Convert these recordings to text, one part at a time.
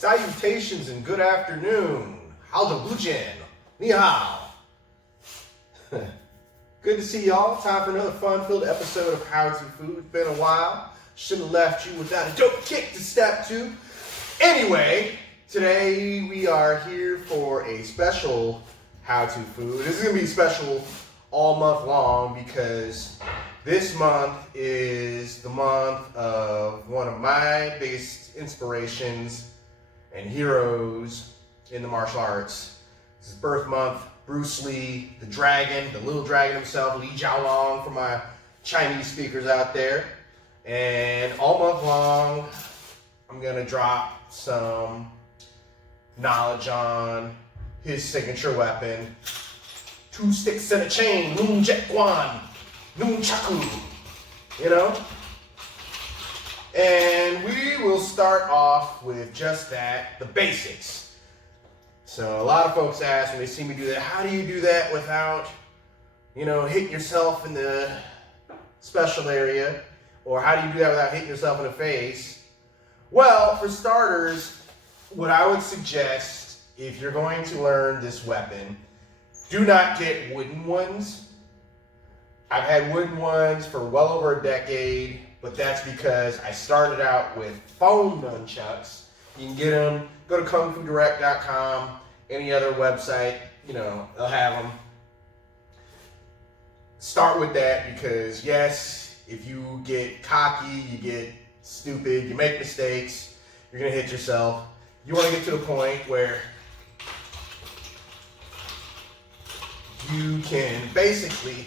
Salutations and good afternoon. How's the Bujen? Ni hao. Good to see y'all. Time for another fun-filled episode of How to Food. It's been a while. Shouldn't have left you without a dope kick to step to. Anyway, today we are here for a special How to Food. This is going to be special all month long because this month is the month of one of my biggest inspirations and heroes in the martial arts. This is birth month. Bruce Lee, the dragon, the little dragon himself, Li Jiaolong for my Chinese speakers out there. And all month long, I'm gonna drop some knowledge on his signature weapon. 2 sticks and a chain, Nunchuck, you know? And we will start off with just that, the basics. So a lot of folks ask when they see me do that, how do you do that without, hitting yourself in the special area? Or how do you do that without hitting yourself in the face? Well, for starters, what I would suggest, if you're going to learn this weapon, do not get wooden ones. I've had wooden ones for well over a decade, but that's because I started out with foam nunchucks. You can get them, go to kungfudirect.com, any other website, they'll have them. Start with that because yes, if you get cocky, you get stupid, you make mistakes, you're gonna hit yourself. You wanna get to the point where you can basically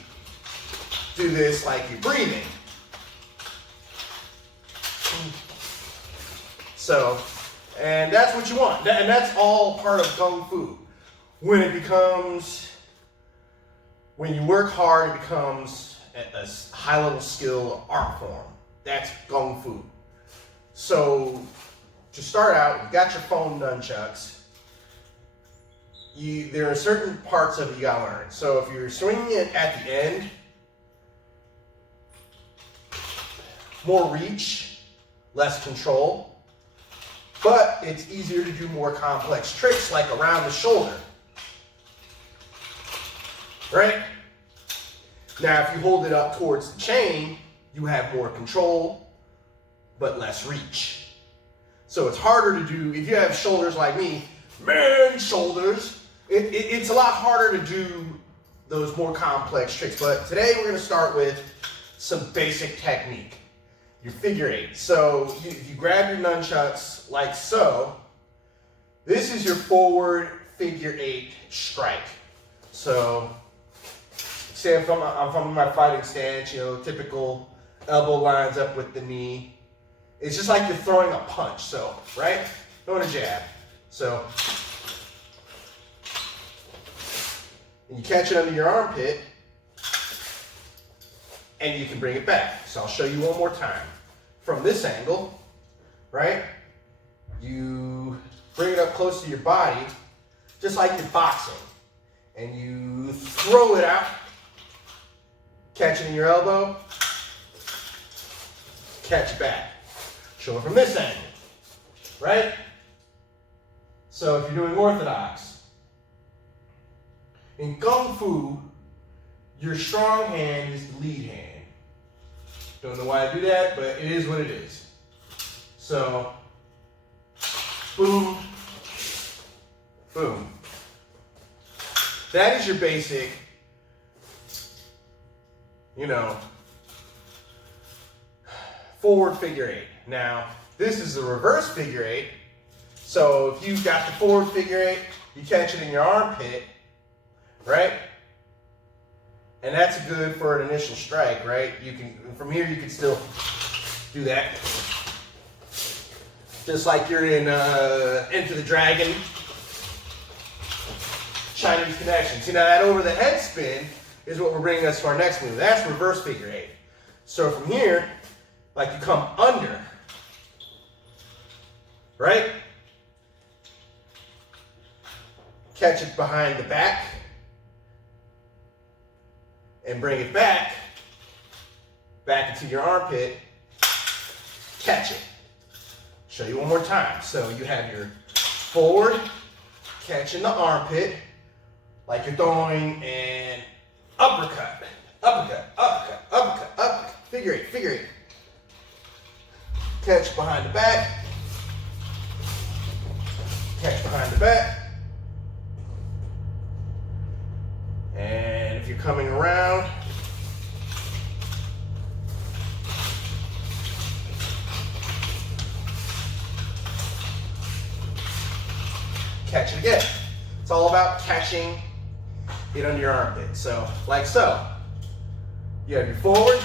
do this like you're breathing. So, and that's what you want. And that's all part of Kung Fu. When you work hard, it becomes a high level skill art form. That's Kung Fu. So, to start out, you've got your foam nunchucks. There are certain parts of it you gotta learn. So if you're swinging it at the end, more reach, less control, but it's easier to do more complex tricks like around the shoulder, right? Now, if you hold it up towards the chain, you have more control, but less reach. So it's harder to do, if you have shoulders like me, man shoulders, it's a lot harder to do those more complex tricks. But today we're gonna start with some basic technique. Your figure eight. So you grab your nunchucks like so. This is your forward figure eight strike. So say I'm from my fighting stance, typical elbow lines up with the knee. It's just like you're throwing a punch, so, right? Throwing a jab. So, and you catch it under your armpit, and you can bring it back. So I'll show you one more time. From this angle, right? You bring it up close to your body, just like you're boxing. And you throw it out, catch it in your elbow, catch it back. Show it from this angle, right? So if you're doing orthodox, in Kung Fu, your strong hand is the lead hand. Don't know why I do that, but it is what it is. So, boom, boom. That is your basic, forward figure eight. Now, this is the reverse figure eight. So if you've got the forward figure eight, you catch it in your armpit, right? And that's good for an initial strike, right? From here you can still do that. Just like you're in Enter the Dragon, Chinese Connection. See, now that over the head spin is what we're bringing us to our next move. That's reverse figure eight. So from here, like you come under, right? Catch it behind the back and bring it back into your armpit, catch it. Show you one more time. So you have your forward, catching the armpit, like you're throwing an uppercut, uppercut, uppercut, uppercut, uppercut, figure eight, figure eight. Catch behind the back, catch behind the back. And if you're coming around, catch it again. It's all about catching it under your armpit. So, like so. You have your forward,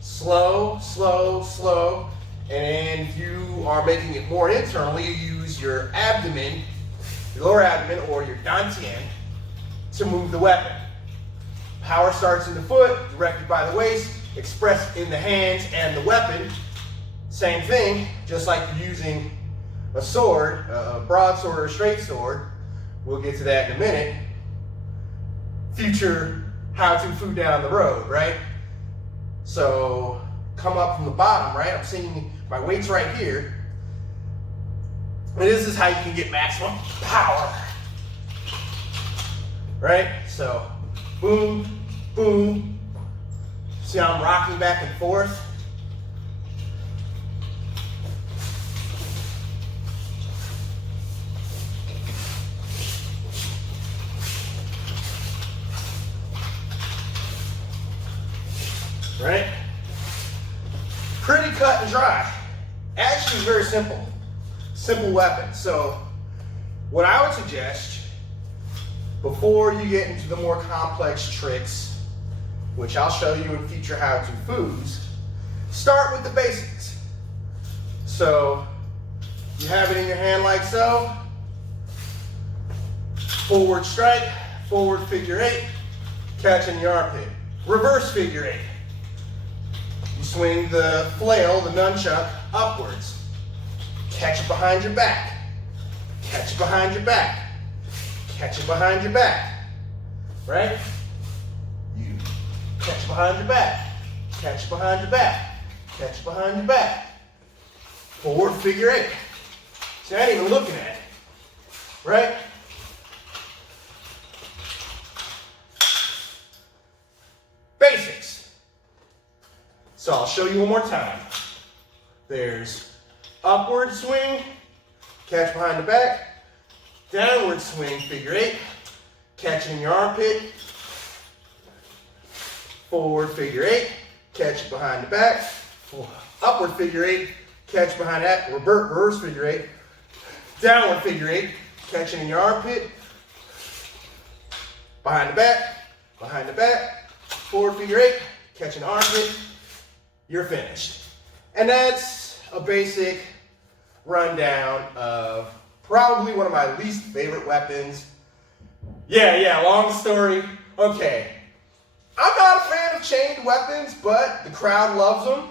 slow, slow, slow. And if you are making it more internally, you use your abdomen, your lower abdomen, or your dantian to move the weapon. Power starts in the foot, directed by the waist, expressed in the hands and the weapon. Same thing, just like you're using a sword, a broadsword or a straight sword. We'll get to that in a minute. Future how-to food down the road, right? So come up from the bottom, right? I'm seeing my weight's right here. And this is how you can get maximum power. Right? So boom, boom. See how I'm rocking back and forth? Right? Pretty cut and dry. Actually very simple. Simple weapon. So what I would suggest, before you get into the more complex tricks, which I'll show you in future how-to foods, start with the basics. So you have it in your hand like so. Forward strike, forward figure eight, catching the armpit. Reverse figure eight. You swing the flail, the nunchuck, upwards. Catch it behind your back. Catch it behind your back. Catch it behind your back. Right? You catch it behind your back. Catch it behind your back. Catch it behind your back. Forward figure eight. See, I ain't even looking at it. Right? Basics. So I'll show you one more time. There's upward swing, catch behind the back, downward swing, figure eight, catching your armpit, forward figure eight, catch it behind the back, upward figure eight, catch behind that, reverse figure eight, downward figure eight, catching in your armpit, behind the back, forward figure eight, catching the armpit, you're finished. And that's a basic rundown of probably one of my least favorite weapons. Yeah, long story. Okay. I'm not a fan of chained weapons, but the crowd loves them.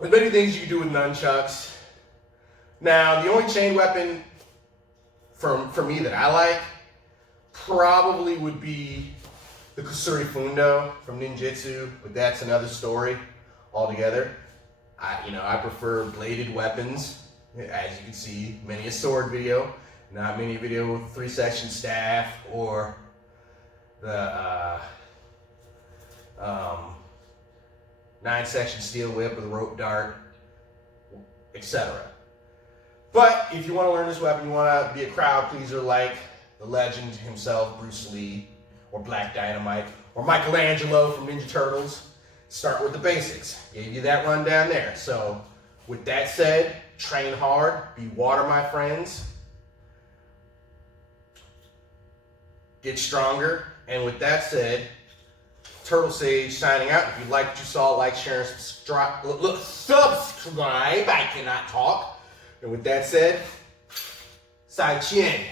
There's many things you can do with nunchucks. Now, the only chained weapon for me that I like probably would be the Kusuri Fundo from Ninjutsu, but that's another story altogether. I prefer bladed weapons. As you can see, many a sword video, not many a video with 3-section staff or the 9-section steel whip with a rope dart, etc. But if you want to learn this weapon, you want to be a crowd pleaser like the legend himself, Bruce Lee, or Black Dynamite, or Michelangelo from Ninja Turtles, start with the basics. Gave you that rundown there. So with that said, train hard, be water, my friends. Get stronger. And with that said, Turtle Sage signing out. If you liked what you saw, like, share, and subscribe. I cannot talk. And with that said, Sai Chien.